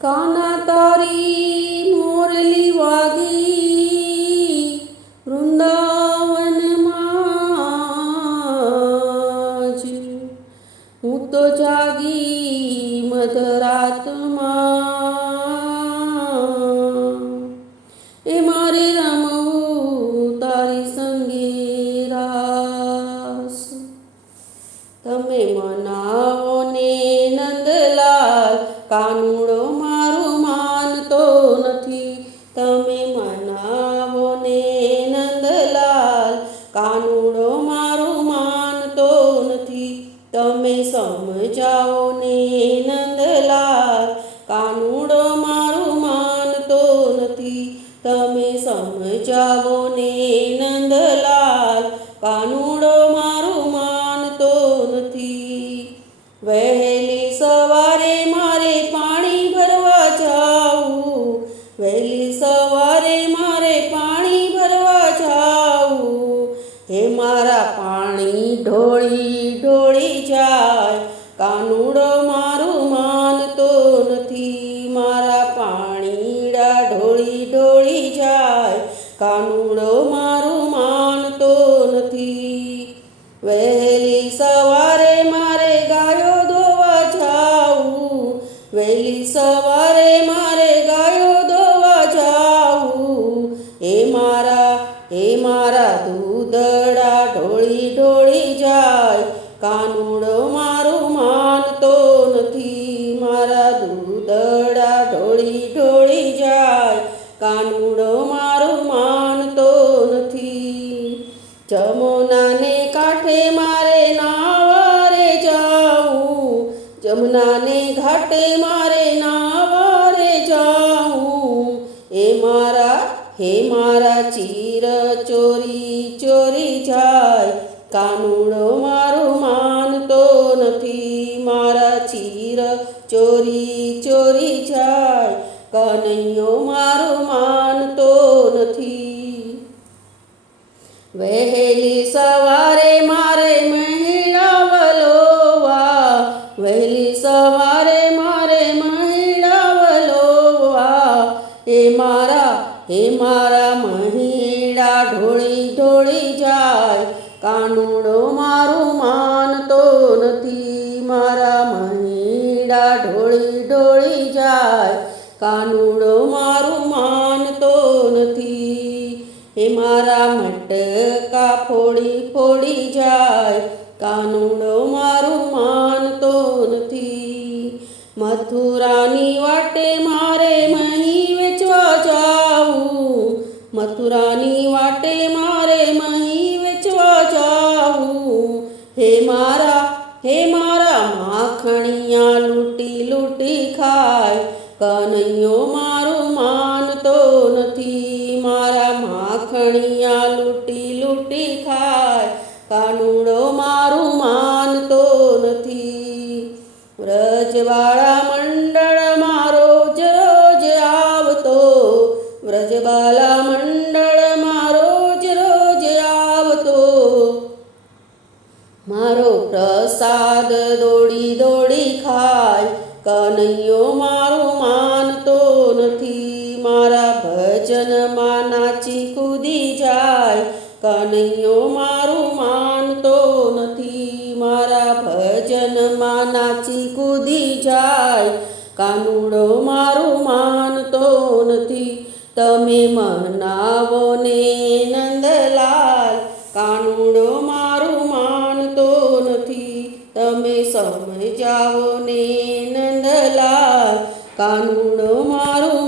કાના તારી મોરલી વાગી વૃંદાવનમાં જ હું તો જાગી મધરાતમાં એ મારે રમવું તારી સંગે રાસ તમે મનાવો ને નંદલાલ કાનુડો મારું માનતો નથી તમે મનાવો ને નંદલાલ કાનુડો મારું માનતો નથી તમે સમજાવો ને નંદલાલ કાનુડો મારું માનતો નથી તમે સમજાવો ને નંદલાલ કાનુડો મારું માનતો નથી વહેલી સવારે મારે પાણી ભરવા જાવું વહેલી સવારે મારે પાણી ભરવા જાવું હે મારા પાણી ઢોળી ઢોળી જાય કાનુડો મારું માનતો નથી મારા પાણીડા ઢોળી ઢોળી જાય કાનુડો મારું માનતો નથી વહેલી સવારે મારે ગાયો ધોવા જાવું વહેલી સવારે મારે ગાયો ધોવા જાવું હે મારા દૂધડા ઢોળી ઢોળી જાય કાનુડો મારું માનતો નથી મારા દૂધડા ઢોળી ઢોળી જાય કાનુડો મારું માનતો નથી જમુનાને કાંઠે મારે નાવા રે જાવું જમુનાને ઘાટે મારે નાવા રે જાવું હે મારા ચીર ચોરી ચોરી જાય કાનુડો મારું માનતો નથી મારા ચીર ચોરી ચોરી જાય કનૈયો મારું માનતો નથી વહેલી સવારે મારે મહિડા વલોવા વહેલી સવારે મારે મહિડા વલોવા હે મારા મહિડા ઢોળી ઢોળી જાય કાનુડો મારું માનતો નથી મારા મહિડા ઢોળી ઢોળી જાય કાનુડો મારું માનતો નથી હે મારા મટકા ફોડી ફોડી જાય કાનુડો મારું માનતો નથી મથુરાની વાટે મારે મહી વેચવા જાવું મથુરાની વાટે મારે મહી વેચવા જાવું હે મારા માખણિયા લૂંટી લૂંટી ખાય કનૈયો મારું માનતો નથી મારા માખણિયા લૂંટી લૂંટી ખાય કાનુડો મારું માનતો નથી વ્રજવાળા મંડળમાં રોજ રોજ આવતો વ્રજબાલા મંડળમાં રોજ રોજ આવતો મારો પ્રસાદ દોડી દોડી ખાય કનૈયો મારું માનતો નથી મારા ભજનમાં નાચી કૂદી જાય કનૈયો મારું માનતો નથી મારા ભજનમાં નાચી કૂદી જાય કાનુડો મારું માનતો નથી તમે મનાવો ને નંદલાલ કાનુડો મારું માનતો નથી તમે સમજાવો ને નંદલાલ કાનુડો મારું